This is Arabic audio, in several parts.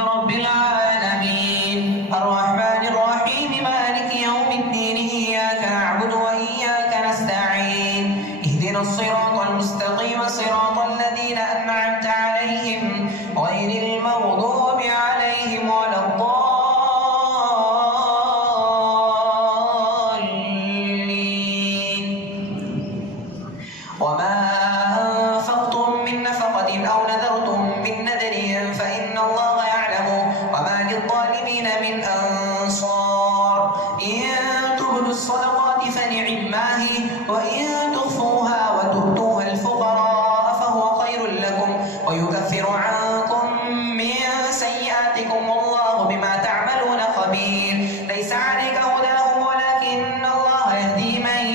رب العالمين الرحمن الرحيم مالك يوم الدين إياك نعبد وإياك نستعين اهدنا الصراط المستقيم صراط الذين أنعمت عليهم غير المغضوب عليهم ولا الضالين وما أنفقتم من نفقة أو نذرتم من نذر فإن الله وما للظالمين من أنصار إن تبدوا الصدقات فنعما هي وإن تخفوها وتؤتوها الفقراء فهو خير لكم ويكفر عنكم من سيئاتكم والله بما تعملون خبير ليس عليك هداهم ولكن الله يهدي من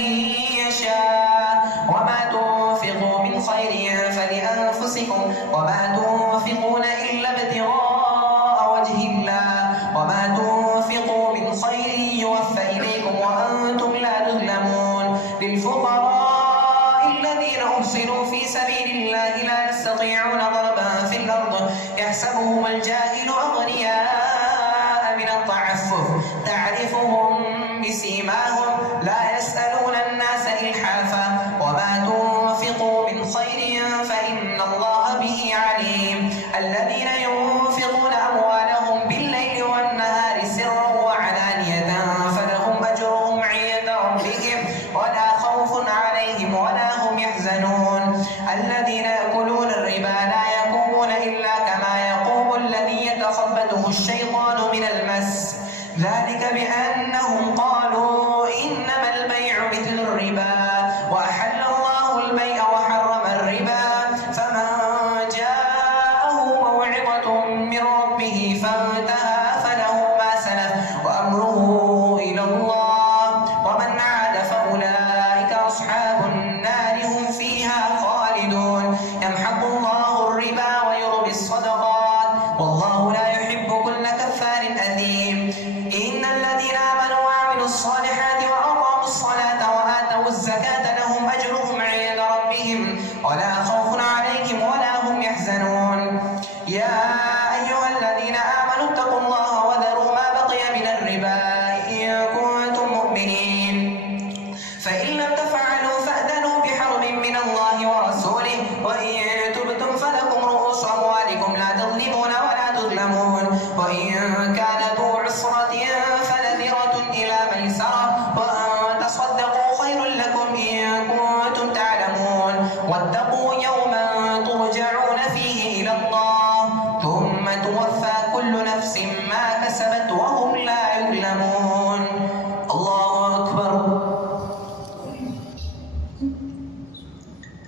يشاء وما تنفقوا من خير فلأنفسكم وما تنفقون إلا ابتغاء وجه الله وما تنفقوا من خير يوفى إليكم وأنتم لا تظلمون للفقراء الذين أرسلوا في سبيل الله لا يستطيعون ضربا في الأرض يحسبهم الجاهل أغنياء من التعفف تعرفهم بسيماهم لا يسألون الناس إلحافا وما تنفقوا من خير فإن الله به عليم الذين ينفقون أموالهم بالليل والنهار سرا وعلانية فلهم أجرهم عند ربهم ولا خوف عليهم ولا هم يحزنون الذين يأكلون الربا لا يقومون إلا كما يقوم الذي يتخبطه الشيطان من المس ذلك بأنهم قالوا إنما البيع مثل الربا وأحل الله البيع وحرم الربا فمن جاءه موعظة من ربه فانتهى فله ما سلف وأمره إلى الله ومن عاد فأولئك أصحاب النار هم فيها خالدون يمحق الله الربا ويربي الصدقات والله لا يحب كل كفار أثيم إن الذين آمنوا وعملوا الصالحات وأقاموا الصلاة وآتوا الزكاة لهم أجرهم عند ربهم ولا خوف عليهم ولا هم يحزنون يا أيها الذين آمنوا اتقوا الله وذروا ما بقي من الربا إن كنتم مؤمنين فإن لم تفعلوا فأذنوا بحرب من الله ورسوله وإن تبتم فلكم رؤوس أموالكم لا تظلمون ولا تظلمون وإن كان ذو عسرة فنذرة إلى ميسرة وأن تصدقوا خير لكم إن كنتم تعلمون واتقوا يوما ترجعون فيه إلى الله ثم توفى كل نفس ما كسبت وهم لا يظلمون الله أكبر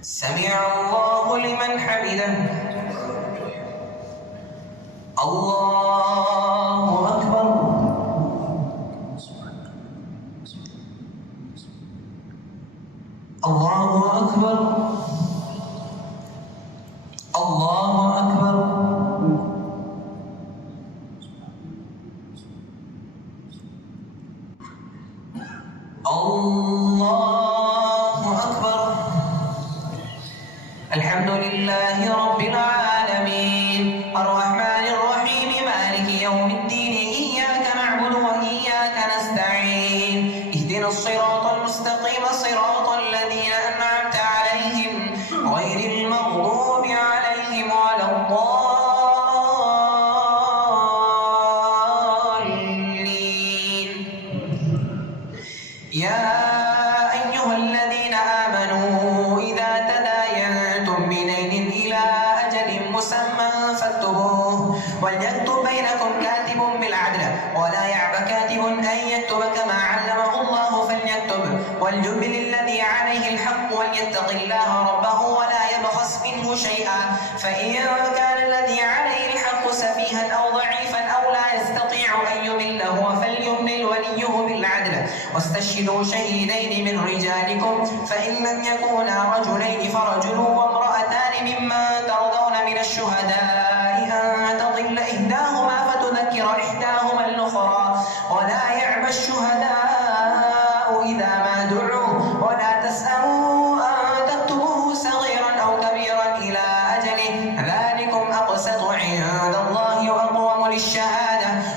سمع الله لمن حمده الله أكبر الله أكبر الله أكبر الله أكبر الحمد لله رب العالمين الرحمن الرحيم مالك يوم الدين إياك نعبد وإياك نستعين اهدنا الصراط المستقيم صراط الذين أنعمت عليهم غير المغضوب عليهم ولا الضالين يا أيها الذين آمنوا إذا تداينتم بدين إلى أجل مسمى فاكتبوه وليكتب بينكم كاتب بالعدل ولا يعب كاتب أن يكتب كما علمه الله فليكتب وليملل الذي عليه الحق وليتق الله ربه ولا يبخس منه شيئا فإن كان الذي عليه الحق سفيها أو ضعيفا أو لا يستطيع أن يمل هو فليملل وليه بالعدل واستشهدوا شهيدين من رجالكم فإن لم يكونا رجلين فرجل وامرأتان ممن ترضون من الشهداء أن تضل إحداهما فتذكر إحداهما الأخرى ولا يعبى الشهداء إذا ما دعوا ولا تسأموا أن تكتبوه صغيرا أو كبيرا إلى أجله ذلكم أقسط عند الله وأقوم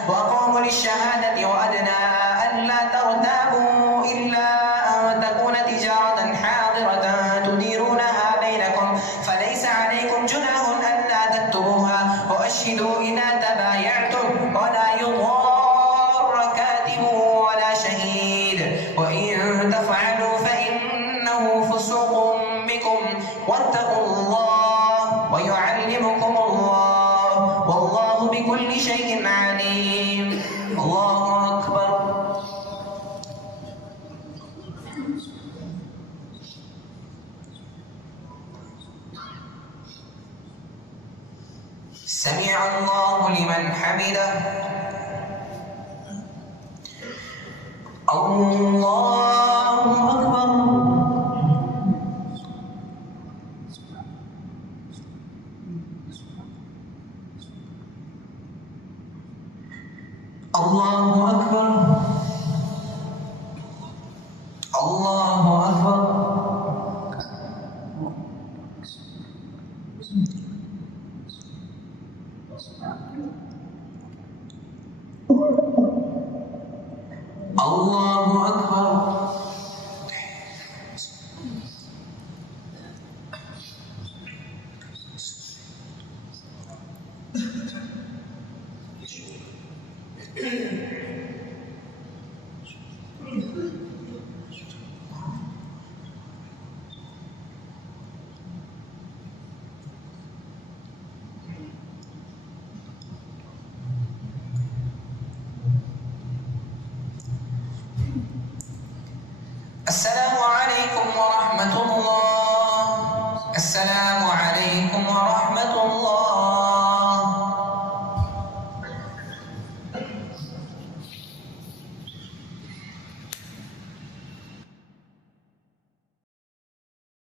وأقاموا للشهادة وأدنى ألا ترتابوا إلا أن تكون تجارة حاضرة تديرونها بينكم فليس عليكم جناح ألا تكتبوها وأشهدوا إذا تبايعتم ولا يضار كاتب ولا شهيد وإن تفعلوا فإنه فسوق بكم واتقوا الله ويعلمكم الله والله بكل شيء عليم. الله أكبر. سمع الله لمن حمده. الله أكبر. الله أكبر. الله أكبر. الله أكبر. السلام